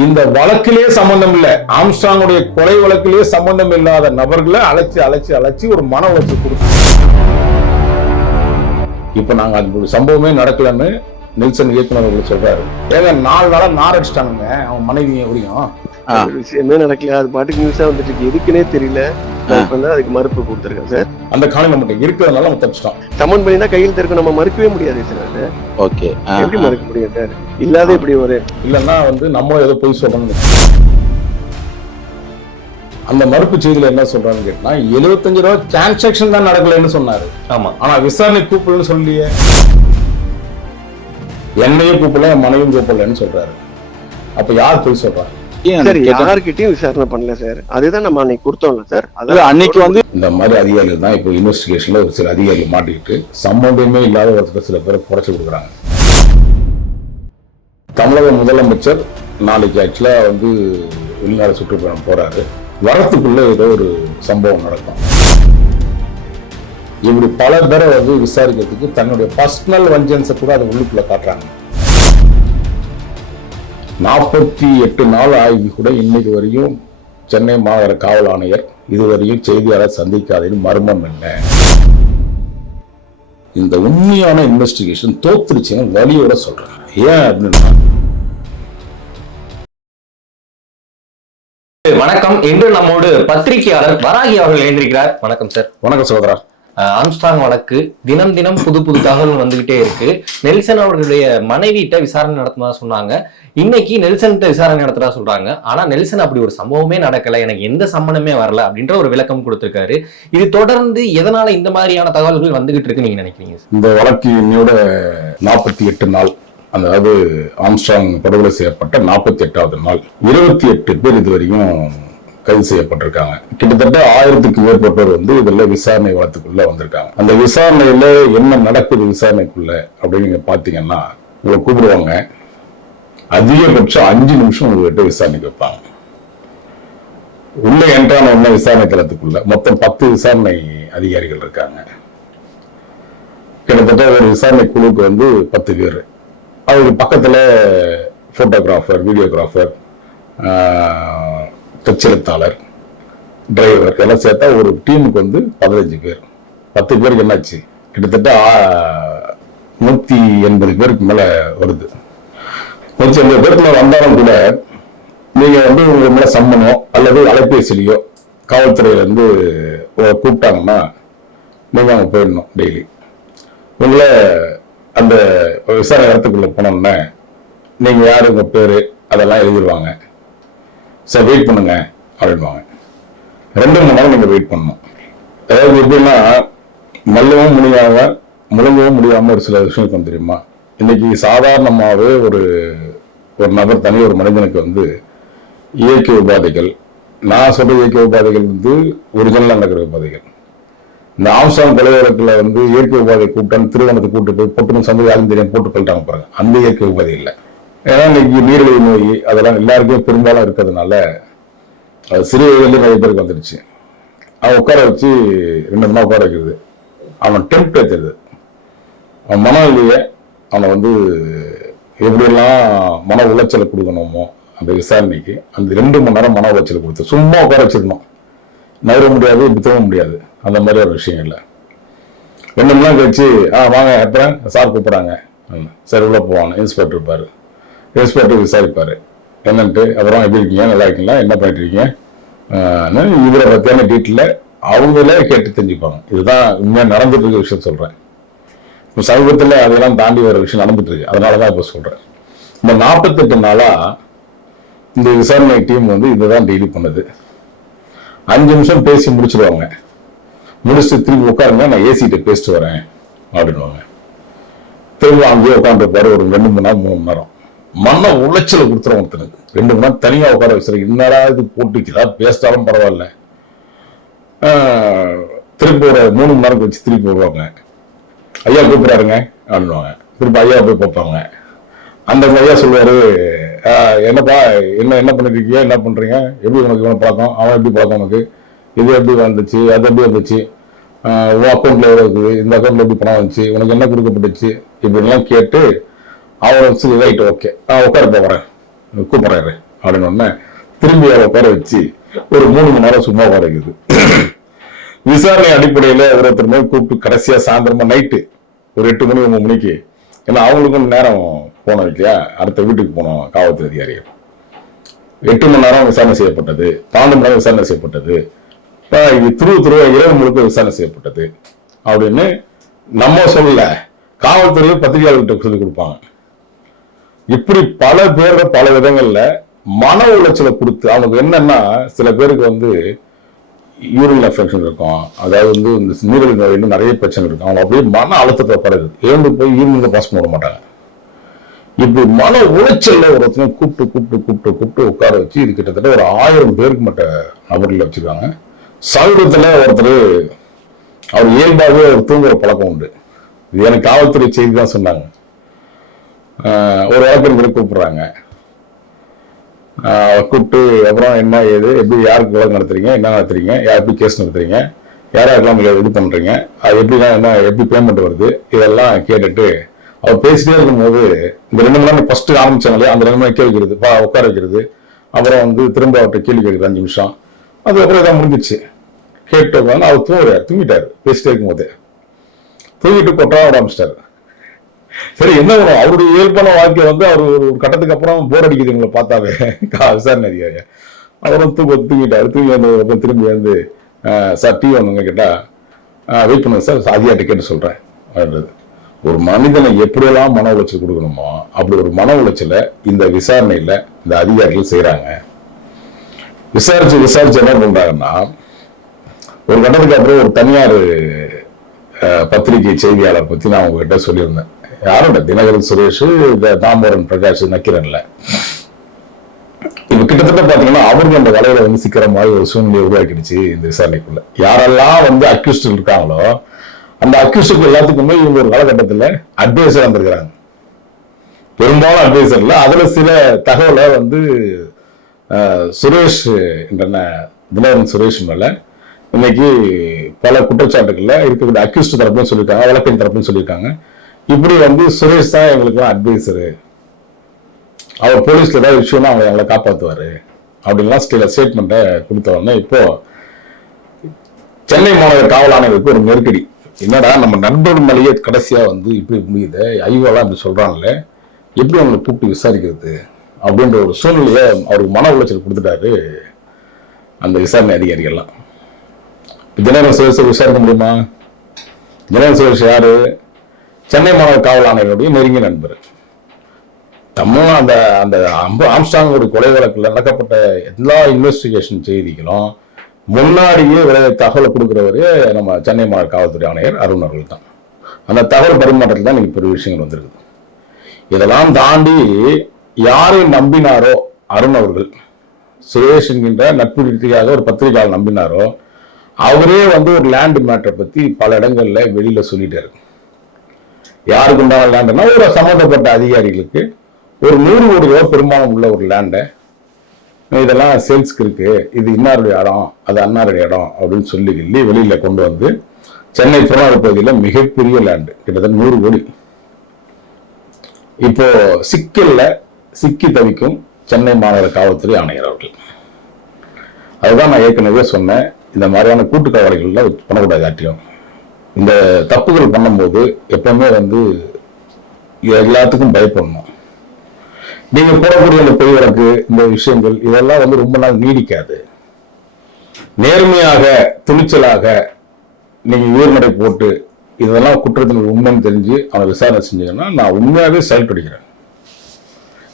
இந்த வழக்கிலே சம்பந்தம் இல்ல, ஆம்ஸ்ட்ராங்குடைய கொலை வழக்கிலே சம்பந்தம் இல்லாத நபர்களை அழைச்சி ஒரு மன உளைச்சல் கொடுத்தாங்க. இப்ப நாங்க அந்த சம்பவமே நடக்கலன்னு நெல்சன் இயக்குனர் அவர்கள் சொல்றாரு. ஏங்க 4 நாளா நார் அடிச்சிட்டானுங்க அவன் மனைவி எப்படியும் விஷயமே நடக்கல, அது பாட்டுக்கு நியூஸா வந்துட்டு இருக்கு, எதுக்குன்னே தெரியல. அதுக்கு மறுப்பு கொடுத்துருக்கேன் சார். அந்த காலம் நம்மகிட்ட இருக்கிறதுனால நம்ம தப்பிச்சிட்டோம். சமன் பண்ணினா கையில் இருக்க நம்ம மறுக்கவே முடியாது சார். ஓகே, எப்படி மறுக்க முடியும் சார்? இல்லாத இப்படி ஒரு இல்லன்னா நம்ம ஏதோ பொய் சொல்லணும். அந்த மறுப்பு செய்தியில என்ன சொல்றான்னு கேட்டா 75 ரூபாய் டிரான்சாக்சன் தான் நடக்கலன்னு சொன்னாரு. ஆமா, ஆனா விசாரணை கூப்பிடலன்னு சொல்லியே, என்னையும் கூப்பிடல என் மனைவியும் கூப்பிடலன்னு சொல்றாரு. அப்ப யார் பொய் சொல்றாங்க? யாருக்கிட்டையும் விசாரணை பண்ணல சார். அதுதான் நம்ம அன்னைக்கு கொடுத்தோம்ல சார். அன்னைக்கு இந்த மாதிரி அதிகாரிகள் தான் இப்போ இன்வெஸ்டிகேஷன்ல ஒரு சில அதிகாரிகள் மாட்டிக்கிட்டு சம்பந்தமே இல்லாத ஒரு சில பேரை குறைச்சி கொடுக்குறாங்க. தமிழக முதலமைச்சர் நாளைக்கு ஆக்சுவலா வெளிநாடு சுற்றுப்பயணம் போறாரு. வரத்துக்குள்ள ஏதோ ஒரு சம்பவம் நடக்கும். இப்படி பல பேரை விசாரிக்கிறதுக்கு தன்னுடைய பர்சனல் வஞ்சன்ஸை கூட அதை உள்ளுக்குள்ள காட்டுறாங்க. 48 நாள் ஆகி கூட இன்னைக்கு வரையும் சென்னை மாநகர காவல் ஆணையர் இதுவரையும் செய்தியாளர் சந்திக்காதது மர்மம் என்ன? இந்த உண்மையான இன்வெஸ்டிகேஷன் தோத்துருச்சுன்னு வலியோட சொல்றாங்க. ஏன் அப்படின்னா, வணக்கம். இன்று நம்மோடு பத்திரிகையாளர் வராகி அவர்கள் எழுந்திருக்கிறார். வணக்கம் சார். வணக்கம் சகோதரா. ஆம்ஸ்ட்ராங் வழக்கு தினம் புது தகவல் வந்துகிட்டே இருக்கு. நெல்சன் அவர்களுடைய மனைவிட்ட விசாரணை நடத்தினா சொன்னாங்க. இன்னைக்கு நெல்சன் விசாரணை நடத்துறா சொல்றாங்க. ஆனா நெல்சன் அப்படி ஒரு சம்பவமே நடக்கல, எனக்கு எந்த சம்பந்தமே வரல அப்படின்ற ஒரு விளக்கம் கொடுத்திருக்காரு. இது தொடர்ந்து எதனால இந்த மாதிரியான தகவல்கள் வந்துகிட்டு இருக்கு நீங்க நினைக்கிறீங்க? இந்த வழக்கு இன்னையோட 48 நாள், அதாவது ஆம்ஸ்ட்ராங் படுகொலை செய்யப்பட்ட 48வது நாள். 28 பேர் இதுவரையும் கைது செய்யப்பட்டிருக்காங்க. கிட்டத்தட்ட 1000க்கு மேற்பட்டோர் இதுல விசாரணை வளத்துக்குள்ள வந்திருக்காங்க. அந்த விசாரணையில என்ன நடக்குது விசாரணைக்குள்ள அப்படின்னு நீங்க பாத்தீங்கன்னா, உங்களை கூப்பிடுவாங்க, அதிகபட்சம் 5 நிமிஷம் உங்ககிட்ட விசாரணைக்கு வைப்பாங்க. உள்ள என்றான உள்ள விசாரணை தளத்துக்குள்ள மொத்தம் 10 விசாரணை அதிகாரிகள் இருக்காங்க. கிட்டத்தட்ட ஒரு விசாரணை குழுக்கு 10 பேர். அதுக்கு பக்கத்துல போட்டோகிராஃபர், வீடியோகிராஃபர், தச்செழுத்தாளர், டிரைவர் எல்லாம் சேர்த்தா ஒரு டீமுக்கு 15 பேர். 10 பேருக்கு என்னாச்சு, கிட்டத்தட்ட 180 பேருக்கு மேல வருது. 180 பேருக்கு மேல வந்தாலும் கூட நீங்க உங்க மேல சம்மனோ அல்லது அலைபேசியிலையோ காவல்துறையில கூப்பிட்டாங்கன்னா நீங்க அங்க போயிடணும். டெய்லி உங்களை அந்த விசாரணை இடத்துக்குள்ள போனோம்னா நீங்க யாரு, உங்க பேரு அதெல்லாம் எழுதிடுவாங்க. சார் வெயிட் பண்ணுங்க அப்படின்வாங்க. 2 மணி நேரம் நீங்க வெயிட் பண்ணணும். அதாவது எப்படின்னா, மெல்லவும் முடியாம முழுங்கவும் முடியாம ஒரு சில விஷயம் தெரியுமா? இன்னைக்கு சாதாரணமாவே ஒரு நபர், தனி ஒரு மனிதனுக்கு இயற்கை உபாதைகள், நான் சொல்ற இயற்கை உபாதைகள் ஒரிஜினலா நடக்கிற உபாதைகள். இந்த ஆம்ஸ்ட்ராங் கொலை வழக்குல இயற்கை உபாதை கூப்பிட்டான்னு திருவனத்தை கூப்பிட்டு போய் பொட்டுன்னு சந்தை யாரும் தெரியாம போட்டு போயிட்டாங்க பாருங்க. அந்த இயற்கை உபாதை இல்லை. ஏன்னா இன்னைக்கு நீரிழிவு நோய் அதெல்லாம் எல்லாருக்குமே பெரும்பாலும் இருக்கிறதுனால அது சிறு வயதுலேயே நிறைய பேருக்கு வந்துருச்சு. அவன் உட்கார வச்சு 2 மணி நேரம் உட்கார வைக்கிறது, அவன் டெம்ப்ட் ஏற்றுறது, அவன் மனநிலையை அவனை எப்படியெல்லாம் மன உளைச்சலை கொடுக்கணுமோ அந்த விசாரணைக்கு அந்த 2 மணி நேரம் மன உளைச்சலை கொடுத்து சும்மா உட்கார வச்சிடணும். நகர முடியாது, இப்படி தூங்க முடியாது, அந்த மாதிரி ஒரு விஷயம் இல்லை. 2 மணி நேரம் கழிச்சு வாங்க அப்புறம் சார் கூப்பிட்றாங்க, சார் உள்ள போவாங்க. இன்ஸ்பெக்டர் இருப்பாரு, இன்ஸ்பெக்டர் விசாரிப்பாரு என்னன்ட்டு. அப்புறம் எப்படி இருக்கீங்க, நல்லா இருக்கீங்களா, என்ன பண்ணிட்டு இருக்கீங்க, இவரை பத்தியான டீட்டெயில அவங்களே கேட்டு தெரிஞ்சுப்பாங்க. இதுதான் உண்மையா நடந்துட்டு இருக்க விஷயம் சொல்றேன். இப்போ சமீபத்தில் அதெல்லாம் தாண்டி வர விஷயம் நடந்துட்டு இருக்கு, அதனாலதான் இப்ப சொல்றேன். இந்த 48 நாளா இந்த விசாரணை டீம் இதுதான் டெய்லி பண்ணுது. 5 நிமிஷம் பேசி முடிச்சிருவாங்க. முடிச்சுட்டு திரும்பி உட்காருங்க, நான் ஏசிட்ட பேசிட்டு வரேன் அப்படின்வாங்க. திரும்ப அங்கேயே உட்காந்துருப்பாரு ஒரு 2 மணி நேரம் 3 மணி நேரம். மன உளைச்சலை கொடுத்துரும் ஒருத்தனுக்கு. 2 மணி நேரம் தனியா உட்கார வச்சிருக்க, என்னடா இது போட்டுக்கிறா, பேசிட்டாலும் பரவாயில்ல. திருப்பி ஒரு 3 மணி நேரம் வச்சு திருப்பி வருவாங்க. ஐயா கூப்பிடாருங்க அப்படின்வாங்க. திருப்பி ஐயா போய் பார்ப்பாங்க. அந்த ஐயா சொல்லுவாரு, என்னப்பா என்ன பண்ணிட்டு இருக்கீங்க, என்ன பண்றீங்க, எப்படி உனக்கு இவனை பழக்கம், அவன் எப்படி பழக்கம், உனக்கு இது எப்படி வந்துச்சு, அது எப்படி வந்துச்சு, உன் அக்கௌண்ட்ல எவ்வளவு இருக்குது, இந்த அக்கௌண்ட்ல எப்படி பணம் வந்துச்சு, உனக்கு என்ன கொடுக்கப்பட்டுச்சு, இப்படிலாம் கேட்டு அவன் ரைட் ஓகே நான் உட்கார போகிறேன் கூப்பிட்றாரு அப்படின்னு உடனே திரும்பி அவரை உட்கார வச்சு ஒரு 3 மணி நேரம் சும்மா உட்கார வைக்குது. விசாரணை அடிப்படையில ஒருத்தர் மேல் கூப்பிட்டு கடைசியா சாயந்தரமா நைட்டு ஒரு 8 மணி 9 மணிக்கு, ஏன்னா அவங்களுக்கும் நேரம் போனோம் இல்லையா, அடுத்த வீட்டுக்கு போனோம் காவல்துறை அதிகாரிகள். 8 மணி நேரம் விசாரணை செய்யப்பட்டது, 12 மணி நேரம் விசாரணை செய்யப்பட்டது, இது துருவ இரவு முழுக்க விசாரணை செய்யப்பட்டது அப்படின்னு நம்ம சொல்லல, காவல்துறையை பத்திரிகையாளர்கிட்ட சொல்லி கொடுப்பாங்க. இப்படி பல பேர் பல விதங்கள்ல மன உளைச்சலை கொடுத்து, அவங்களுக்கு என்னன்னா சில பேருக்கு வந்து யூரின் இன்ஃபெக்ஷன் இருக்கும், அதாவது வந்து இந்த நீரிழிவு நோயில நிறைய பிரச்சனை இருக்கும், அவங்க அப்படியே மன அழுத்தத்தை படுது, எழுந்து போய் யூரின்ல பாஸ் பண்ண மாட்டாங்க. இப்படி மன உளைச்சல்ல ஒருத்தரையும் கூப்பிட்டு உட்கார வச்சு இது கிட்டத்தட்ட ஒரு 1000 பேருக்கு மட்ட நபர்கள் வச்சிருக்காங்க. சமீபத்தில் ஒருத்தர் அவர் இயல்பாகவே தூங்குற பழக்கம் உண்டு. இது எனக்கு காவல்துறை செய்தி தான் சொன்னாங்க. ஒரு வழக்கறிஞரை கூப்பிடுறாங்க, கூப்பிட்டு அப்புறம் என்ன ஏது எப்படி யாருக்கு வழக்கு நடத்துறீங்க, என்ன நடத்துறீங்க, எப்படி கேஸ் நடத்துறீங்க, யாரெல்லாம் இது பண்றீங்க, அது எப்படிலாம் என்ன எப்படி பேமெண்ட் வருது, இதெல்லாம் கேட்டுட்டு அவர் பேசிட்டே இருக்கும்போது இந்த 2 மணி நேரம் ஃபர்ஸ்ட் ஆரம்பிச்சாங்களே அந்த 2 மணி நேரம் கேள்வி வைக்கிறது, உட்கார வைக்கிறது, அப்புறம் வந்து திரும்ப அவர்கிட்ட கேள்வி கேட்குறது 5 நிமிஷம், அதுக்கப்புறம் இதான் முடிஞ்சிச்சு. கேட்டு அவர் தூங்கிட்டாரு. பேசிட்டே இருக்கும் போதே தூங்கிட்டு கொட்டா ஆரம்பிச்சிட்டாரு. சரி என்ன வரும், அவருடைய இயல்பான வாழ்க்கை வந்து அவர் ஒரு கட்டத்துக்கு அப்புறம் போர் அடிக்குது உங்களை பார்த்தாவே விசாரணை அதிகாரி. அவரும் தூங்கிட்டாரு. தூங்கி வந்து திரும்பி வந்து சார் டீ வந்தவங்க கேட்டா வெயிட் பண்ணுங்க சார், அதிகாரிட்ட கேட்டு சொல்றேன் அப்படின்றது. ஒரு மனிதனை எப்படியெல்லாம் மன உளைச்சல் கொடுக்கணுமோ அப்படி ஒரு மன உளைச்சலை இந்த விசாரணையில இந்த அதிகாரிகள் செய்யறாங்க. விசாரிச்சு என்ன பண்றாங்கன்னா, ஒரு கட்டத்துக்கு அப்புறம் ஒரு தனியார் பத்திரிகை செய்தியாளர் பத்தி நான் உங்ககிட்ட சொல்லியிருந்தேன். யாரோட தினகரன் சுரேஷ், இந்த தாமோதரன் பிரகாஷ் நக்கீரன்ல. இப்ப கிட்டத்தட்ட பாத்தீங்கன்னா அவருக்கு அந்த வலையில வந்து சிக்கிற மாதிரி ஒரு சூழ்நிலையை உருவாக்கிடுச்சு இந்த விசாரணைக்குள்ள. யாரெல்லாம் வந்து அக்யூஸ்ட் இருக்காங்களோ அந்த அக்யூஸ்டுக்கு எல்லாத்துக்குமே இவங்க ஒரு காலகட்டத்தில் அட்வைசர் வந்திருக்கிறாங்க. பெரும்பாலும் அட்வைசர்ல அதுல சில தகவலை வந்து சுரேஷ் என்ற தினகரன் சுரேஷ் மேல இன்னைக்கு பல குற்றச்சாட்டுகள்ல இருக்கக்கூடிய அக்யூஸ்ட் தரப்புன்னு சொல்லியிருக்காங்க, வழக்கின் தரப்புன்னு சொல்லியிருக்காங்க. இப்படி வந்து சுரேஷ் தான் எங்களுக்கு அட்வைசரு, அவர் போலீஸ்ல ஏதாவது விஷயம்னா அவங்க எங்களை காப்பாற்றுவாரு அப்படின்லாம் ஸ்டேட்மெண்ட்டை கொடுத்த உடனே இப்போ சென்னை மாநகர காவல் ஆணையருக்கு ஒரு நெருக்கடி. என்னடா நம்ம நண்பர் மேலேயே கடைசியா வந்து இப்படி முடியுது, ஐயோலாம் இப்படி சொல்றாங்களே, எப்படி அவங்களை கூப்பிட்டு விசாரிக்கிறது அப்படின்ற ஒரு சூழ்நிலையை அவருக்கு மன உளைச்சல் கொடுத்துட்டாரு அந்த விசாரணை அதிகாரிகள்லாம். தினகரன் சுரேஷை விசாரிக்க முடியுமா? தினகரன் சுரேஷ் யாரு? சென்னை மாநகர காவல் ஆணையருடைய நெருங்கிய நண்பர். தமிழ் அந்த அந்த ஆம்ஸ்டாங்கோட கொலை வழக்கில் நடக்கப்பட்ட எல்லா இன்வெஸ்டிகேஷன் செய்திகளும் முன்னாடியே தகவலை கொடுக்குறவரே நம்ம சென்னை மாநகர காவல்துறை ஆணையர் அருண் அவர்கள் தான். அந்த தகவல் பரிமாற்றத்தில் தான் இன்னைக்கு பெரிய விஷயங்கள் வந்திருக்குது. இதெல்லாம் தாண்டி யாரை நம்பினாரோ அருண் அவர்கள், சுரேஷ் என்கின்ற நட்பு ரீதியாக ஒரு பத்திரிகையாளர் நம்பினாரோ அவரே வந்து ஒரு லேண்ட் மேட்டரை பத்தி பல இடங்கள்ல வெளியில சொல்லிட்டாரு. யாருக்கு உண்டான லேண்ட்னா ஒரு சம்பந்தப்பட்ட அதிகாரிகளுக்கு ஒரு 100 கோடி ரூபாய் பெரும்பாலும் உள்ள ஒரு லேண்டை இதெல்லாம் சேல்ஸ்க்கு இருக்கு, இது இன்னாருடைய இடம், அது அன்னாருடைய இடம் அப்படின்னு சொல்லி வெளியில கொண்டு வந்து சென்னை புறநகர் பகுதியில் மிகப்பெரிய லேண்டு கிட்டத்தட்ட 100 கோடி. இப்போ சிக்கல்ல சிக்கி தவிக்கும் சென்னை மாநகர காவல்துறை ஆணையர் அவர்கள். அதுதான் நான் ஏற்கனவே சொன்னேன், இந்த மாதிரியான கூட்டுக்காவலைகள்ல பண்ணக்கூடாது. யார்ட்டையும் இந்த தப்புகள் பண்ணும்போது எப்பவுமே வந்து எல்லாத்துக்கும் பயப்படணும். நீங்க போடக்கூடிய அந்த பொய் வழக்கு, இந்த விஷயங்கள் இதெல்லாம் வந்து ரொம்ப நாள் நீடிக்காது. நேர்மையாக துணிச்சலாக நீங்க உயிர்நடை போட்டு இதெல்லாம் குற்றத்தின் உண்மைன்னு தெரிஞ்சு அவனை விசாரணை செஞ்சீங்கன்னா நான் உண்மையாவே செயல்படுகிறேன்.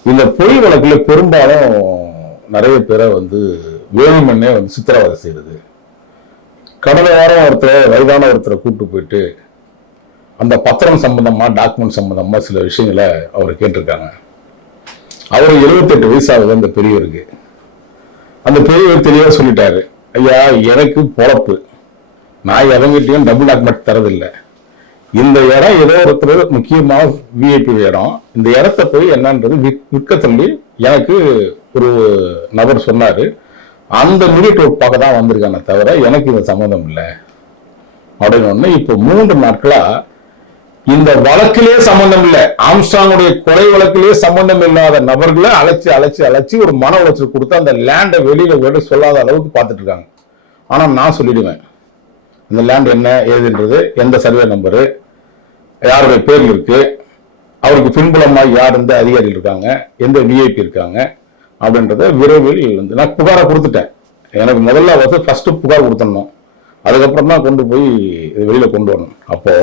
இந்த பொய் வழக்குல பெரும்பாலும் நிறைய பேரை வந்து வேணுமென்னே வந்து சித்திரவதை செய்யறது. கடந்த வாரம் வயதான ஒருத்தரை கூப்பிட்டு போயிட்டு அந்த பத்திரம் சம்பந்தமா டாக்குமெண்ட் சம்பந்தமா சில விஷயங்களை அவர் கேட்டிருக்காங்க. அவர் 78 வயசாகுது அந்த பெரியவருக்கு. அந்த பெரியவர் தெளிவா சொல்லிட்டாரு, ஐயா எனக்கு பொழப்பு, நான் இறங்கிட்டையும் டபுள் டாக்குமெண்ட் தரதில்லை. இந்த இடம் ஏதோ ஒருத்தர் முக்கியமாக விஐபி இடம், இந்த இடத்த போய் என்னன்றது விற்க சொல்லி எனக்கு ஒரு நபர் சொன்னாரு. அந்த மீடியட் பார்க்க தான் வந்திருக்கானே தவிர எனக்கு இந்த சம்மந்தம் இல்லை அப்படின்னு. இப்போ 3 நாட்களா இந்த வழக்கிலே சம்பந்தம் இல்லை, ஆம்ஸ்ட்ராங்குடைய கொலை வழக்கிலே சம்பந்தம் இல்லாத நபர்களை அழைச்சி அழைச்சி அழைச்சி ஒரு மன உளைச்சல் கொடுத்து அந்த லேண்டை வெளியில சொல்லாத அளவுக்கு பார்த்துட்டு இருக்காங்க. ஆனா நான் சொல்லிடுவேன், இந்த லேண்ட் என்ன ஏதுன்றது, எந்த சர்வே நம்பரு, யாருடைய பேர்ல இருக்கு, அவருக்கு பின்புலமா யார் எந்த அதிகாரிகள் இருக்காங்க, எந்த விஐபி இருக்காங்க அப்படின்றத விரைவில் வந்து நான் புகாரை கொடுத்துட்டேன். எனக்கு முதல்ல வந்து ஃபர்ஸ்ட் புகார் கொடுத்துடணும், அதுக்கப்புறம் தான் கொண்டு போய் வெளியில கொண்டு வரணும். அப்போ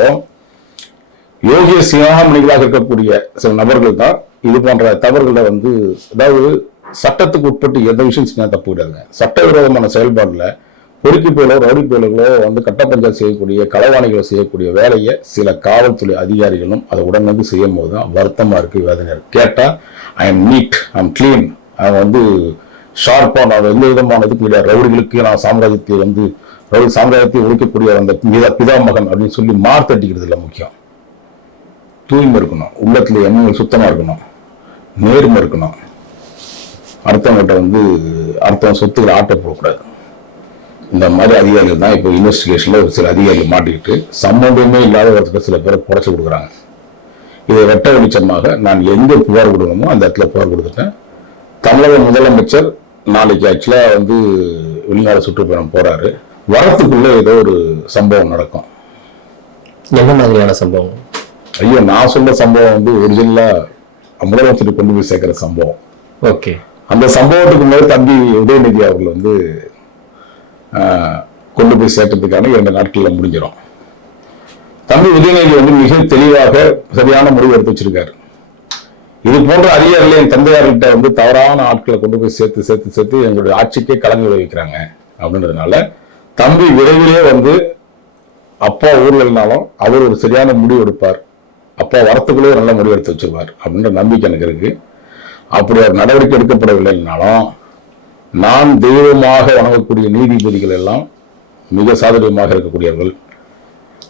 யோகிய சிகாமணிகளாக இருக்கக்கூடிய சில நபர்கள் தான் இது போன்ற தவறுகளை வந்து, அதாவது சட்டத்துக்கு உட்பட்டு எந்த விஷயம் செஞ்சா தப்பு கிடையாதுங்க. சட்டவிரோதமான செயல்பாடுல பொறுக்கி புயலோ ரவுடி புயல்களோ வந்து கட்ட பஞ்சாயத்து செய்யக்கூடிய களவாணிகளை செய்யக்கூடிய வேலையை சில காவல்துறை அதிகாரிகளும் அதை உடனே செய்யும் போது தான் வருத்தமா இருக்கு, வேதனை இருக்கு. கேட்டா I am neat, I am clean, அவன் வந்து ஷார்ப்பா, நான் எந்த விதமான இதுக்கு இல்லை, ரவுடிகளுக்கு நான் சாம்ராஜ்யத்தை வந்து ரவுடி சாம்ராஜ்யத்தை ஒழிக்கக்கூடிய அந்த பிதாமகன் அப்படின்னு சொல்லி மார்த்தட்டிக்கிறது இல்லை. முக்கியம் தூய்மை இருக்கணும், உள்ளத்துல எண்ணங்கள் சுத்தமா இருக்கணும், நேர்மை இருக்கணும், அடுத்தவங்கிட்ட வந்து அடுத்தவங்க சொத்துக்களை ஆட்ட போடக்கூடாது. இந்த மாதிரி அதிகாரிகள் தான் இப்போ இன்வெஸ்டிகேஷன்ல ஒரு சில அதிகாரிகள் மாட்டிக்கிட்டு சம்பந்தமே இல்லாத ஒருத்தர் சில பேரை புடைச்சு கொடுக்குறாங்க. இதை வெட்ட வெளிச்சமாக நான் எங்க புகார் கொடுக்கணுமோ அந்த இடத்துல புகார் கொடுத்துட்டேன். தமிழக முதலமைச்சர் நாளைக்கு ஆக்சுவலா வந்து வெளிநாடு சுற்றுப்பயணம் போறாரு. வரத்துக்குள்ள ஏதோ ஒரு சம்பவம் நடக்கும். என்ன மாதிரியான சம்பவம்? ஐயோ, நான் சொல்ற சம்பவம் வந்து ஒரிஜினலா முதலமைச்சருக்கு கொண்டு போய் சேர்க்கிற சம்பவம். ஓகே, அந்த சம்பவத்துக்கு மேல் தம்பி உதயநிதி அவர்கள் வந்து கொண்டு போய் சேர்க்கறதுக்கான 2 நாட்கள்ல முடிஞ்சிடும். தம்பி உதயநிதி வந்து மிக தெளிவாக சரியான முடிவு எடுத்து வச்சிருக்காரு. இது போன்ற அதிகாரிகள் என் தந்தையார்கிட்ட வந்து தவறான ஆட்களை கொண்டு போய் சேர்த்து சேர்த்து சேர்த்து எங்களுடைய ஆட்சிக்கே கலங்கி விளைவிக்கிறாங்க அப்படின்றதுனால தம்பி விரைவிலே வந்து அப்பா ஊர்ல இருந்தாலும் அவர் ஒரு சரியான முடிவு எடுப்பார், அப்பா வரத்துக்குள்ளே நல்ல முடிவு எடுத்து வச்சிருவார் அப்படின்ற நம்பிக்கை எனக்கு இருக்கு. அப்படி ஒரு நடவடிக்கை எடுக்கப்படவில்லைனாலும் நான் தெய்வமாக வணங்கக்கூடிய நீதிபதிகள் எல்லாம் மிக சாதுரியமாக இருக்கக்கூடியவர்கள்.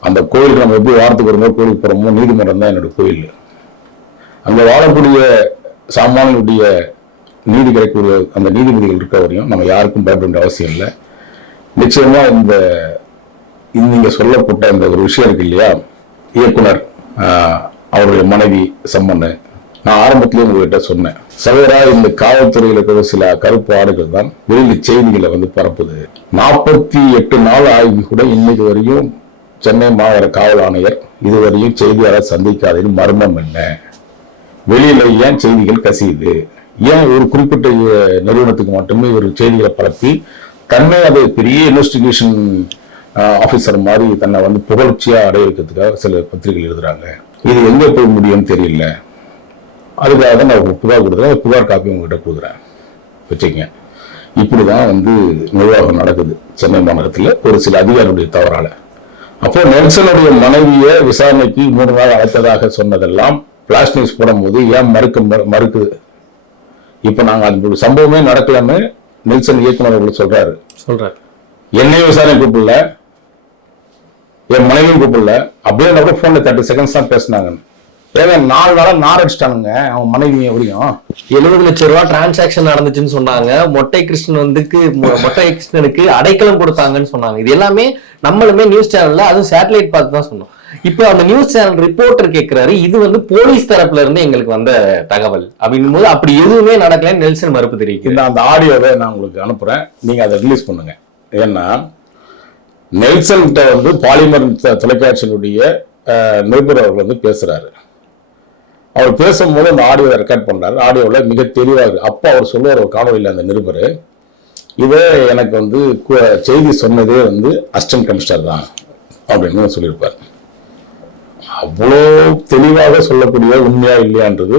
அந்த கோயிலுக்கு நம்ம எப்படி வாரத்துக்கு ஒரு முறை கோயிலுக்கு போறோமோ, நீதிமன்றம் தான் என்னுடைய கோயில். அங்க வாழக்கூடிய சாமானியுடைய நீதி கிடைக்கக்கூடிய அந்த நீதிபதிகள் இருக்க வரையும் நம்ம யாருக்கும் பயப்பட வேண்டிய அவசியம் இல்லை. நிச்சயமா இந்த நீங்க சொல்லப்பட்ட இந்த ஒரு விஷயம் இருக்கு இல்லையா, இயக்குனர் அவருடைய மனைவி சம்மன்னு, நான் ஆரம்பத்திலேயே உங்ககிட்ட சொன்னேன், சகோதரா இந்த காவல்துறையில் இருக்கிற சில கருப்பு ஆடுகள் தான் வெளியில் செய்திகளை வந்து பரப்புது. 48 நாள் ஆகி கூட இன்னைக்கு வரையும் சென்னை மாநகர காவல் ஆணையர் இதுவரையும் செய்தியாளர் சந்திக்காத மர்மம் என்ன, வெளியில ஏன் செய்திகள் கசியுது, ஏன் ஒரு குறிப்பிட்ட நிறுவனத்துக்கு மட்டுமே ஒரு செய்திகளை பரப்பி தன்னை அது பெரிய இன்வெஸ்டிகேஷன் ஆபீசர் மாதிரி தன்னை வந்து புகழ்ச்சியா அடைய வைக்கிறதுக்காக சில பத்திரிகைகள் எழுதுறாங்க. இது எங்க போய் முடியும்னு தெரியல. அதுக்காக தான் நான் புகார் கொடுக்குறேன், புகார் காப்பி உங்ககிட்ட கொடுக்குறேன் வச்சுக்கங்க. இப்படிதான் வந்து நிர்வாகம் நடக்குது சென்னை மாநகரத்தில் ஒரு சில அதிகாரிகளுடைய தவறால. அப்போ நெல்சனுடைய மனைவியை விசாரணைக்கு 3 நாள் அழைத்ததாக சொன்னதெல்லாம் பிளாஷ் நியூஸ் போடும் போது ஏன் மறுக்குது? இப்ப நாங்க அந்த சம்பவமே நடக்கலன்னு நெல்சன் இயக்குனர் அவர்கள் சொல்றாரு. என்னையும் விசாரணை கூப்பிடல, என் மனைவியும் கூப்பிடல, அப்படியே கூட போன்ல 30 செகண்ட்ஸ் தான் பேசினாங்க. ஏங்க 4 நாளா நார் அடிச்சிட்டானுங்க அவன் மனைவி. எப்படியும் 70 லட்சம் ரூபாய் டிரான்சாக்சன் நடந்துச்சுன்னு சொன்னாங்க. மொட்டை கிருஷ்ணனுக்கு அடைக்கலம் கொடுத்தாங்கன்னு சொன்னாங்க. இது எல்லாமே நம்மளுமே நியூஸ் சேனல்ல, அதுவும் சேட்டலைட் பார்த்து தான் சொன்னோம். இப்போ அந்த நியூஸ் சேனல் ரிப்போர்ட்டர் கேட்கிறாரு, இது வந்து போலீஸ் தரப்புல இருந்து எங்களுக்கு வந்த தகவல் அப்படின்னும் போது அப்படி எதுவுமே நடக்கலன்னு நெல்சன் மறுப்பு தெரிவிக்கிறார். அந்த ஆடியோவை நான் உங்களுக்கு அனுப்புறேன், நீங்க அதை ரிலீஸ் பண்ணுங்க. ஏன்னா நெல்சன் கிட்ட வந்து பாலிமர் தொலைக்காட்சியினுடைய நிருபர் அவர்கள் வந்து பேசுறாரு. அவர் பேசும்போது அந்த ஆடியோவை ரெக்கார்ட் பண்றாரு. ஆடியோவில் மிக தெளிவாக அப்போ அவர் சொல்லுவார் ஒரு காணொலியில் அந்த நிருபர், இதை எனக்கு வந்து செய்தி சொன்னதே வந்து அசிஸ்டன்ட் கமிஷனர் தான் அப்படின்னு சொல்லியிருப்பார். அவ்வளோ தெளிவாக சொல்லக்கூடிய உண்மையா இல்லையான்றது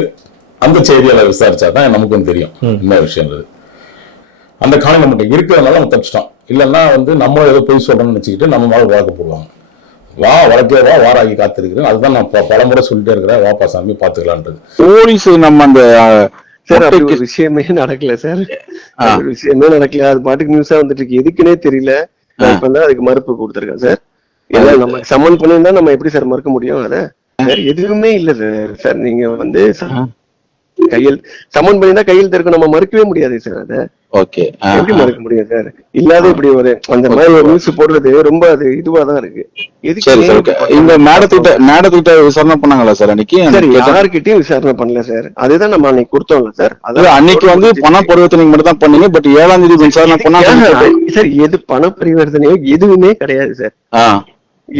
அந்த செய்தியாளர் விசாரிச்சாதான் நமக்கும் தெரியும் என்ன விஷயம்ன்றது. அந்த காலம் நம்மகிட்ட இருக்கிறதுனால நம்ம தப்பிச்சிட்டோம். இல்லைன்னா வந்து நம்ம ஏதோ போய் சொல்றோம்னு நினைச்சுக்கிட்டு நம்ம மேலே வழக்கு போடுவாங்க. வா வழக்கே வா, வாராகி காத்திருக்கிறேன். அதுதான் நான் பல முறை சொல்லிட்டே இருக்கிறேன், வாப்பா சாமி பாத்துக்கலான்றது. போலீஸ் நம்ம அந்த சார் அப்படி ஒரு விஷயமே நடக்கல சார், விஷயமே நடக்கல. அது பாட்டுக்கு நியூஸா வந்துட்டு இருக்கு, எதுக்குன்னே தெரியல. இப்ப தான் அதுக்கு மறுப்பு கொடுத்துருக்கேன் சார். ஏன்னா நம்ம சம்மன் பண்ணிருந்தா நம்ம எப்படி சார் மறுக்க முடியும்? அத சார் எதுவுமே இல்ல சார். நீங்க வந்து கையில் சம்மன் பண்ணி தான் கையில் இருக்கும், நம்ம மறுக்கவே முடியாது சார். அதை ஓகே. எப்படி மறுக்க முடியும் சார்? இல்லாத இப்படி ஒரு அந்த மாதிரி ஒரு நியூஸ் போடுறது ரொம்ப அது இதுவாதான் இருக்கு. சரி சார், ஓகே. இந்த மேடத்துக்கிட்ட விசாரணை பண்ணாங்களா சார் அன்னைக்கு? சார் யாருக்கிட்டையும் விசாரணை பண்ணல சார். அதுதான் நம்ம அன்னைக்கு கொடுத்தோம்ல சார். அதாவது அன்னைக்கு வந்து பண பரிவர்த்தனை மட்டும் தான் பண்ணீங்க, பட் 7ஆம் தேதி விசாரணை பண்ணாங்க சார். எது பண பரிவர்த்தனையோ எதுவுமே கிடையாது சார்.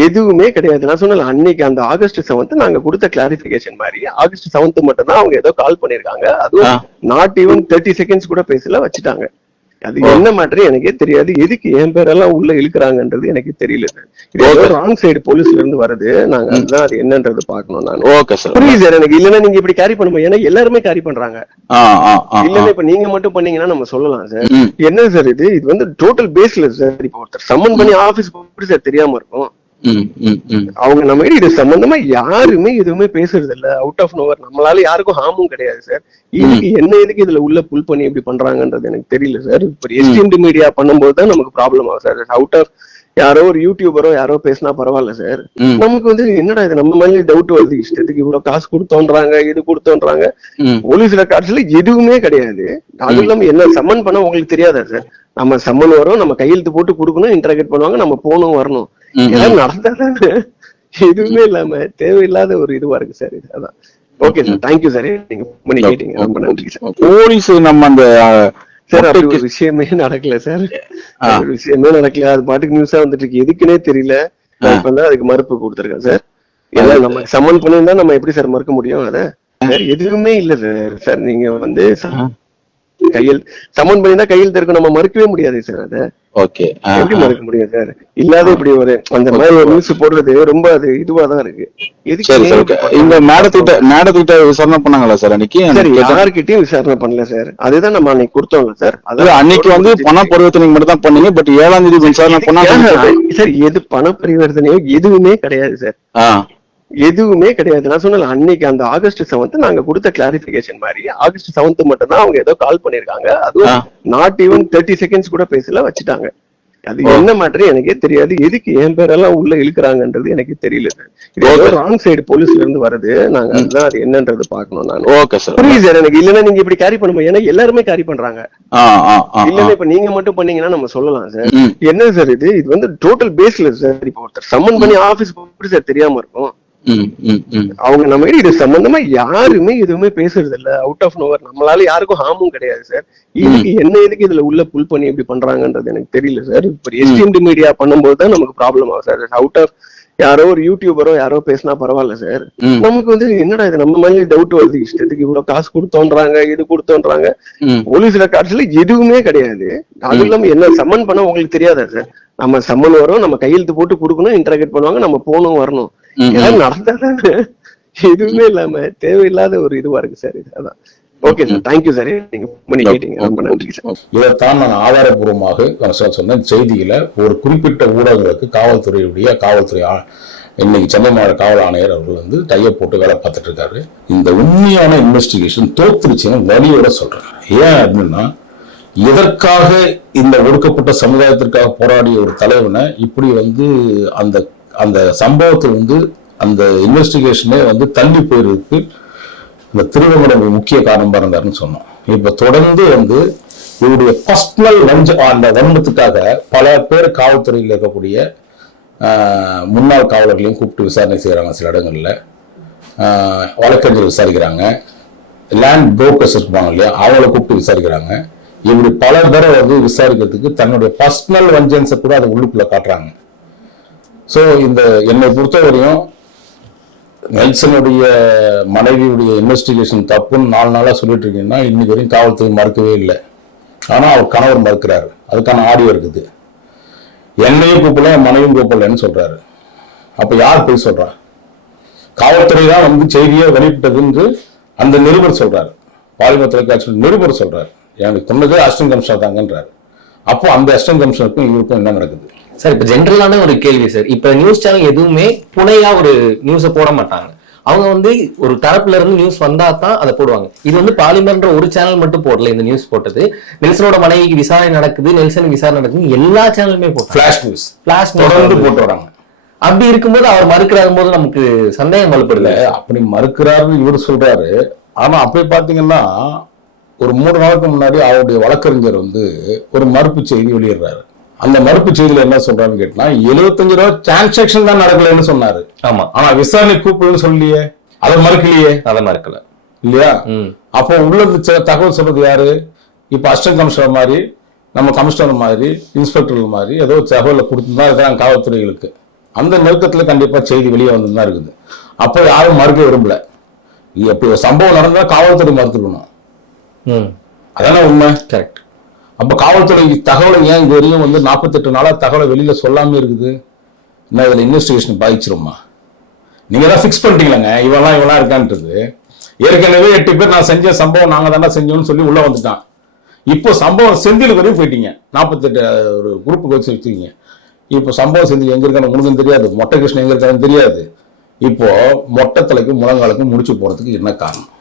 எதுவுமே கிடையாது. நான் சொன்னல அன்னைக்கு அந்த ஆகஸ்ட் 7th நாங்க கொடுத்த கிளாரிபிகேஷன் மாதிரி ஆகஸ்ட் 7th மட்டும் தான் அவங்க ஏதோ கால் பண்ணிருக்காங்க. அதுவும் நாட் ஈவன் 30 செகண்ட்ஸ் கூட பேசல, வச்சுட்டாங்க. அது என்ன மேட்டர் எனக்கே தெரியாது. எதுக்கு என் பேரெல்லாம் உள்ள இழுக்கிறாங்கன்றது எனக்கு தெரியல சார். இது ராங் சைடு போலீஸ்ல இருந்து வருது. நாங்க அதுதான் அது என்னன்றது பாக்கணும். நான் ஓகே சார், புரியுது சார் எனக்கு. இல்லன்னா நீங்க இப்படி கேரி பண்ண முடியும், ஏன்னா எல்லாருமே கேரி பண்றாங்க. இல்லன்னா இப்ப நீங்க மட்டும் பண்ணீங்கன்னா நம்ம சொல்லலாம் சார். என்ன சார் இது வந்து டோட்டல் பேஸ்லெஸ் சார். இப்ப ஒருத்தர் சம்மன் பண்ணி ஆபீஸ் போட்டு சார் தெரியாம இருக்கும். அவங்க நம்ம இது சம்பந்தமா யாருமே எதுவுமே பேசுறது இல்ல. அவுட் ஆஃப் நோவர் நம்மளால யாருக்கும் ஹார்மும் கிடையாது சார். இதுக்கு எதுக்கு இதுல உள்ள புல் பண்ணி இப்படி பண்றாங்கன்றது எனக்கு தெரியல சார். இப்ப எஸ்டிஎம்டி மீடியா பண்ணும்போது தான் நமக்கு ப்ராப்ளம் ஆகும் சார். அவுட் ஆஃப் யாரோ ஒரு யூடியூபரோ யாரோ பேசினா பரவாயில்ல சார். நமக்கு வந்து என்னடா இது நம்ம மேலே டவுட் வருது. இஷ்டத்துக்கு இவ்வளவு காசு கொடுத்தோன்றாங்க, இது கொடுத்தோன்றாங்க. போலீஸ் ரெக்கார்ட்ஸ்ல எதுவுமே கிடையாது. அது இல்லாம என்ன சம்மன் பண்ண உங்களுக்கு தெரியாதா சார்? நம்ம சம்மன் வரும், நம்ம கையெழுத்து போட்டு கொடுக்கணும், இன்டராக்ட் பண்ணுவாங்க, நம்ம போகணும் வரணும். எல்லாம் நடந்தாதானே. எதுவுமே இல்லாம தேவையில்லாத ஒரு இதுவா இருக்கு சார் இது. அதான். Okay sir, thank you sir. நீங்க பண்ணி கேட்டீங்க, ரொம்ப நன்றி சார். போலீஸ் நம்ம அந்த சார் அப்படி ஒரு விஷயமே நடக்கல சார். ஒரு விஷயமே நடக்கல. அது பாட்டுக்கு நியூஸா வந்துட்டு இருக்கு. எதுக்குன்னே தெரியல. இப்ப தான் அதுக்கு மறுப்பு கொடுத்துருக்கேன் சார். ஏன்னா நம்ம சம்மன் பண்ணிருந்தா நம்ம எப்படி சார் மறுக்க முடியும்? அத சார் எதுவுமே இல்ல சார். சார் நீங்க வந்து கையில் சம்மன் பண்ணி தான் கையில் இருக்கும், நம்ம மறுக்கவே முடியாது சார். அத ஓகே. எப்படி மறுக்க முடியும் சார்? இல்லாத இப்படி ஒரு அந்த மாதிரி ஒரு நியூஸ் போடுறது ரொம்ப அது இதுவாதான் இருக்கு. இந்த மேடத்துக்கிட்ட விசாரணை பண்ணாங்களா சார் அன்னைக்கு? சார் யாருக்கிட்டையும் விசாரணை பண்ணல சார். அதுதான் நம்ம அன்னைக்கு கொடுத்தோம்ல சார். அதாவது அன்னைக்கு வந்து பண பரிவர்த்தனை மட்டும் தான் பண்ணீங்க, பட் 7ஆம் தேதி விசாரணை பண்ணாங்க சார். எது பண பரிவர்த்தனையோ எதுவுமே கிடையாது சார். எதுவுமே கிடையாது. நான் சொன்னல அன்னைக்கு அந்த ஆகஸ்ட் 7th நாங்க கொடுத்த கிளாரிபிகேஷன் மாதிரி ஆகஸ்ட் 7th மட்டும் தான் அவங்க ஏதோ கால் பண்ணிருக்காங்க. அதுவும் நாட் ஈவன் 30 செகண்ட்ஸ் கூட பேசல, வச்சுட்டாங்க. அது என்ன மேட்டர் எனக்கே தெரியாது. எதுக்கு என் பேரெல்லாம் உள்ள இழுக்கிறாங்கன்றது எனக்கு தெரியல சார். இது ராங் சைடு போலீஸ்ல இருந்து வருது. நாங்க அதுதான் அது என்னன்றது பாக்கணும். நான் ஓகே சார், புரியுது சார் எனக்கு. இல்லன்னா நீங்க இப்படி கேரி பண்ண முடியும், ஏன்னா எல்லாருமே கேரி பண்றாங்க. இல்லன்னா இப்ப நீங்க மட்டும் பண்ணீங்கன்னா நம்ம சொல்லலாம் சார். என்ன சார் இது வந்து டோட்டல் பேஸ்லெஸ் சார். இப்ப ஒருத்தர் சம்மன் பண்ணி ஆபீஸ் போட்டு சார் தெரியாம இருக்கும். அவங்க நம்ம இது சம்பந்தமா யாருமே எதுவுமே பேசுறது இல்ல. அவுட் ஆஃப் நோவர் நம்மளால யாருக்கும் ஹார்மும் கிடையாது சார். இதுக்கு எதுக்கு இதுல உள்ள புல் பண்ணி இப்படி பண்றாங்கன்றது எனக்கு தெரியல சார். இப்ப எஸ்டிஎம்டி மீடியா பண்ணும்போது தான் நமக்கு ப்ராப்ளம் ஆகும் சார். அவுட் ஆஃப் யாரோ ஒரு யூடியூபரோ யாரோ பேசினா பரவாயில்ல சார். நமக்கு வந்து என்னடா இது நம்ம மேலே டவுட் வருது. இஷ்டத்துக்கு இவ்வளவு காசு கொடுத்தோன்றாங்க, இது கொடுத்தோன்றாங்க. போலீஸ் ரெக்கார்ட்ஸ்ல எதுவுமே கிடையாது. அது இல்லாம என்ன சம்மன் பண்ண உங்களுக்கு தெரியாதா சார்? நம்ம சம்மன் வரும், நம்ம கையெழுத்து போட்டு கொடுக்கணும், இன்டராக்ட் பண்ணுவாங்க, நம்ம போகணும் வரணும். எல்லாம் நடந்தாதானே. எதுவுமே இல்லாம தேவையில்லாத ஒரு இதுவா இருக்கு சார் இது. அதான். Okay sir, thank you sir. நீங்க பண்ணி கேட்டீங்க, ரொம்ப நன்றி சார். இதைத்தான் நான் ஆதாரபூர்வமாக சொன்ன செய்தியில ஒரு குறிப்பிட்ட ஊடகங்களுக்கு காவல்துறை இன்னைக்கு சென்னை மாவட்ட காவல் ஆணையர் அவர்கள் வந்து டைப் போட்டு வேலை பார்த்துட்டு இருக்காரு. இந்த உண்மையான இன்வெஸ்டிகேஷன் தோத்துருச்சுன்னு வழியோட சொல்றேன். ஏன் அப்படின்னா, எதற்காக இந்த ஒடுக்கப்பட்ட சமுதாயத்திற்காக போராடிய ஒரு தலைவனை இப்படி வந்து அந்த சம்பவத்தை வந்து அந்த இன்வெஸ்டிகேஷனே வந்து தள்ளி போயிருதுக்கு இந்த திருவங்கடம் முக்கிய காரணமா இருந்தாருன்னு சொன்னோம். இப்ப தொடர்ந்து வந்து இவருடைய பர்சனல் அந்த வன்மத்துக்காக பல பேர் காவல்துறையில் இருக்கக்கூடிய முன்னாள் காவலர்களையும் கூப்பிட்டு விசாரணை செய்யறாங்க. சில இடங்கள்ல வழக்கறிஞர் விசாரிக்கிறாங்க, லேண்ட் புரோக்கர்ஸ் இருப்பாங்க இல்லையா, அவங்களை கூப்பிட்டு விசாரிக்கிறாங்க. இப்படி பல பேரை வந்து விசாரிக்கிறதுக்கு தன்னுடைய பர்சனல் வஞ்சன்ஸை கூட அதை உள்ளுக்குள்ள காட்டுறாங்க. ஸோ என்னை பொறுத்தவரையும் நெல்சனுடைய மனைவியுடைய இன்வெஸ்டிகேஷன் தப்புன்னு 4 நாளா சொல்லிட்டு இருக்கீங்கன்னா இன்னைக்கு வரையும் காவல்துறை மறுக்கவே இல்லை. ஆனா அவர் கணவர் மறுக்கிறாரு. அதுக்கான ஆடியோ இருக்குது. என்னையும் கூப்பிடல, என் மனைவியும் கூப்பிடலன்னு சொல்றாரு. அப்ப யார் போய் சொல்றா? காவல்துறை தான் வந்து செய்தியை வெளியிட்டதுன்னு அந்த நிருபர் சொல்றாரு. பாலிமர் தொலைக்காட்சி நிருபர் சொல்றாரு. எனக்கு சொன்னது அசிஸ்டன்ட் கமிஷனர் தாங்கன்றாரு. அப்போ அந்த அசிஸ்டன்ட் கமிஷனருக்கும் இவருக்கும் என்ன நடக்குது சார்? இப்ப ஜென்ரலான ஒரு கேள்வி சார். இப்ப நியூஸ் சேனல் எதுவுமே புனையா ஒரு நியூஸை போட மாட்டாங்க. அவங்க வந்து ஒரு தரப்புல இருந்து நியூஸ் வந்தா தான் அதை போடுவாங்க. இது வந்து பாலிமர்ன்ற ஒரு சேனல் மட்டும் போடல. இந்த நியூஸ் போட்டது நெல்சனோட மனைவிக்கு விசாரணை நடக்குது, நெல்சனுக்கு விசாரணை நடக்குது, எல்லா சேனலுமே ஃபிளாஷ் நியூஸ் தொடர்ந்து போட்டு வராங்க. அப்படி இருக்கும்போது அவர் மறுக்கிறாரும் போது நமக்கு சந்தேகம் வலுப்படுது. அப்படி மறுக்கிறாருன்னு இவர் சொல்றாரு. ஆனா அப்படி பாத்தீங்கன்னா ஒரு 3 நாளுக்கு முன்னாடி அவருடைய வழக்கறிஞர் வந்து ஒரு மறுப்பு செய்தி வெளியிடுறாரு. அந்த மறுப்பு செய்தியில என்ன சொல்றாருன்னு கேட்டா 75 ரூபாய் டிரான்சாக்சன் தான் நடக்கலன்னு சொன்னாரு. ஆமா. ஆனா விசாரணை கூப்பிடுன்னு சொல்லியே, அதை மறுக்கலையே. அதை மறுக்கல இல்லையா? அப்போ உள்ளது தகவல் சொல்றது யாரு? இப்ப அசிஸ்டன்ட் கமிஷனர் மாதிரி, நம்ம கமிஷனர் மாதிரி, இன்ஸ்பெக்டர் மாதிரி ஏதோ தகவலை கொடுத்துதான் இருக்கிறாங்க காவல்துறைகளுக்கு. அந்த நெருக்கத்துல கண்டிப்பா செய்தி வெளியே வந்துதான் இருக்குது. அப்போ யாரும் மறுக்க விரும்பல. இப்படி ஒரு சம்பவம் நடந்தா காவல்துறை மறுத்துக்கணும். அதான உண்மை. கரெக்ட். அப்ப காவல்துறை தகவலை ஏன் இது வரையும் வந்து 48 நாளா தகவலை வெளியில சொல்லாம இருக்குது? என்ன இதுல இன்வெஸ்டிகேஷன் பாதிச்சிருமா? நீங்க தான் பிக்ஸ் பண்ணிட்டீங்களங்க இவெல்லாம் இருக்கான்றது. ஏற்கனவே 8 பேர் நான் செஞ்ச சம்பவம் நாங்க தானே செஞ்சோம்னு சொல்லி உள்ள வந்துட்டான். இப்போ சம்பவம் செந்தில் வரையும் போயிட்டீங்க. 48 ஒரு குரூப்புக்கு வச்சு வச்சுக்கீங்க. இப்போ சம்பவம் செந்தில் எங்க இருக்கான்னு உனக்கும் தெரியாது, மொட்டை கிருஷ்ணன் எங்க இருக்கான்னு தெரியாது. இப்போ மொட்டை தலைக்கும் முழங்காலுக்கும் முடிச்சு போறதுக்கு என்ன காரணம்?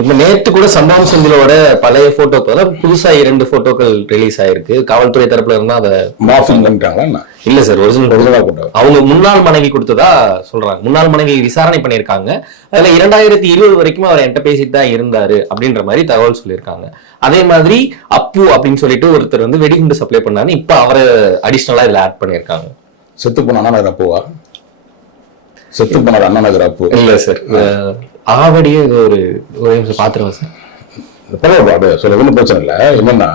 இப்ப நேற்று கூட சம்பவம் செந்திலோட பழைய போட்டோ புதுசா 2 போட்டோக்கள் ரிலீஸ் ஆயிருக்கு. காவல்துறை தரப்புல இருந்தா அதை மாஃபிங் பண்ணிட்டாங்களா? இல்ல சார், ஒரிஜினல் அவங்க முன்னாள் மனைவி கொடுத்ததா சொல்றாங்க. முன்னாள் மனைவி விசாரணை பண்ணிருக்காங்க. அதுல 2020 வரைக்கும் அவர் என்கிட்ட பேசிட்டு தான் இருந்தாரு அப்படின்ற மாதிரி தகவல் சொல்லியிருக்காங்க. அதே மாதிரி அப்பு அப்படின்னு சொல்லிட்டு ஒருத்தர் வந்து வெடிகுண்டு சப்ளை பண்ணாரு. இப்ப அவரை அடிஷனலா இதுல ஆட் பண்ணிருக்காங்க. செத்து போன அண்ணா நகர் அப்புவா? செத்து போனார் அண்ணா நகர் அப்பு இல்ல சார், ஆவடியே ஒரு பாத்துருவேன் சார். பரவாயில்ல சொல்ல ஒன்றும் பிரச்சனை இல்லை. என்னன்னா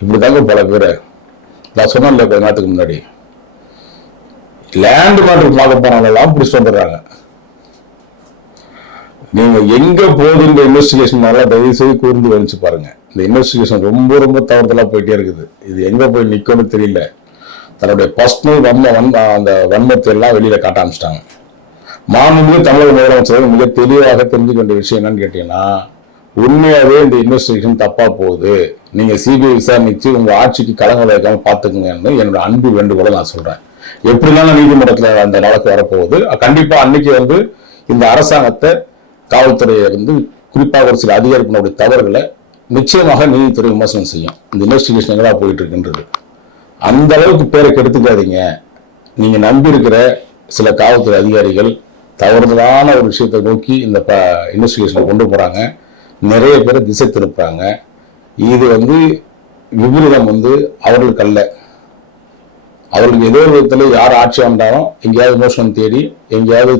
இப்படிதாங்க பல பேர் நான் சொன்னேன்ல கொஞ்ச நேரத்துக்கு முன்னாடி லேண்ட் மார்க் பார்க்க போனாங்கலாம் பிடிச்சிட்டு வந்துடுறாங்க. நீங்க எங்க போகுது இந்த இன்வெஸ்டிகேஷன் தயவு செய்து கூர்ந்து கவனிச்சு பாருங்க. இந்த இன்வெஸ்டிகேஷன் ரொம்ப ரொம்ப தவறுதலா போயிட்டே இருக்குது. இது எங்க போய் நிக்கணும்னு தெரியல. தன்னுடைய பர்சனல் அந்த வன்மத்தை எல்லாம் வெளியில காட்ட ஆரம்பிச்சிட்டாங்க. மாண்புமிகு தமிழக முதலமைச்சர் மிக தெளிவாக தெரிஞ்சுக்க வேண்டிய விஷயம் என்னன்னு கேட்டீங்கன்னா, உண்மையாவே இந்த இன்வெஸ்டிகேஷன் தப்பா போகுது, நீங்க சிபிஐ விசாரணைச்சு உங்க ஆட்சிக்கு களங்கள் வைக்காம பாத்துக்குங்கன்னு என்னோட அன்பு வேண்டுகோளை நான் சொல்றேன். எப்படினாலும் நீதிமன்றத்துல அந்த வழக்கு வரப்போகுது. கண்டிப்பா அன்னைக்கு வந்து இந்த அரசாங்கத்தை காவல்துறையை வந்து குறிப்பாக ஒரு சில அதிகாரிகளுடைய தவறுகளை நிச்சயமாக நீதித்துறை விமர்சனம் செய்யும். இந்த இன்வெஸ்டிகேஷன் எங்கடா போயிட்டு இருக்குன்றது அந்த அளவுக்கு பேரை கெடுத்துக்காதீங்க. நீங்க நம்பி இருக்கிற சில காவல்துறை அதிகாரிகள் தவறுதலான ஒரு விஷயத்தை நோக்கி இந்த இன்வெஸ்டிகேஷனை கொண்டு போறாங்க. நிறைய பேரை திசை திருப்புறாங்க. இது வந்து விபரீதம் வந்து அவர்களுக்கு அல்ல. அவர்களுக்கு ஏதோ ஒரு விதத்துல யார் ஆட்சி வந்தாலும் எங்கேயாவது விமர்சனம் தேடி எங்கேயாவது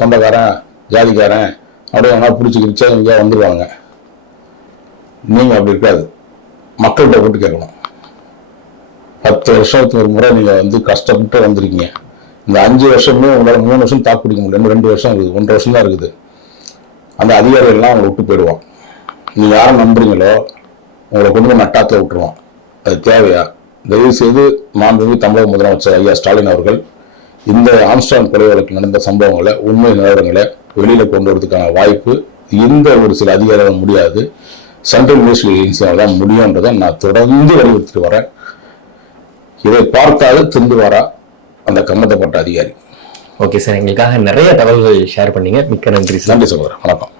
சொந்தக்காரன் ஜாதிக்காரன் அப்படியே பிடிச்சி கிடிச்சா எங்கேயாவது வந்துடுவாங்க. நீங்க அப்படி இருக்காது. மக்கள்கிட்ட போட்டு கேட்கணும். 10 வருஷத்துக்கு ஒரு முறை நீங்க வந்து கஷ்டப்பட்டு வந்திருக்கீங்க. இந்த 5 வருஷமே உங்களால் 3 வருஷம் தாக்கு பிடிக்க முடியல. 2 வருஷம் இருக்குது, 1.5 வருஷம் தான் இருக்குது. அந்த அதிகாரிகள்லாம் அவங்களை விட்டு போயிடுவான். நீங்க யாரை நம்புறீங்களோ உங்களை கொண்டு போய் நட்டாத்துல விட்டுருவான். அது தேவையா? தயவு செய்து மாண்புமிகு தமிழக முதலமைச்சர் ஐயா ஸ்டாலின் அவர்கள் இந்த ஆம்ஸ்ட்ராங் கொலை வழக்கில் நடந்த சம்பவங்களை உண்மை நிலவரங்களை வெளியில கொண்டு வரதுக்கான வாய்ப்பு இந்த ஒரு சில அதிகாரிகள் முடியாது, சென்ட்ரல் இன்வெஸ்டிகேஷன் தான் முடியும்ன்றதை நான் தொடர்ந்து வலியுறுத்திட்டு வரேன். இதை பார்க்காது திருந்து வரா அந்த கம்மத்தப்பட்ட அதிகாரி. ஓகே சார், எங்களுக்காக நிறைய தகவல்கள் ஷேர் பண்ணீங்க. மிக்க நன்றி சார். நன்றி சகோதரர். வணக்கம்.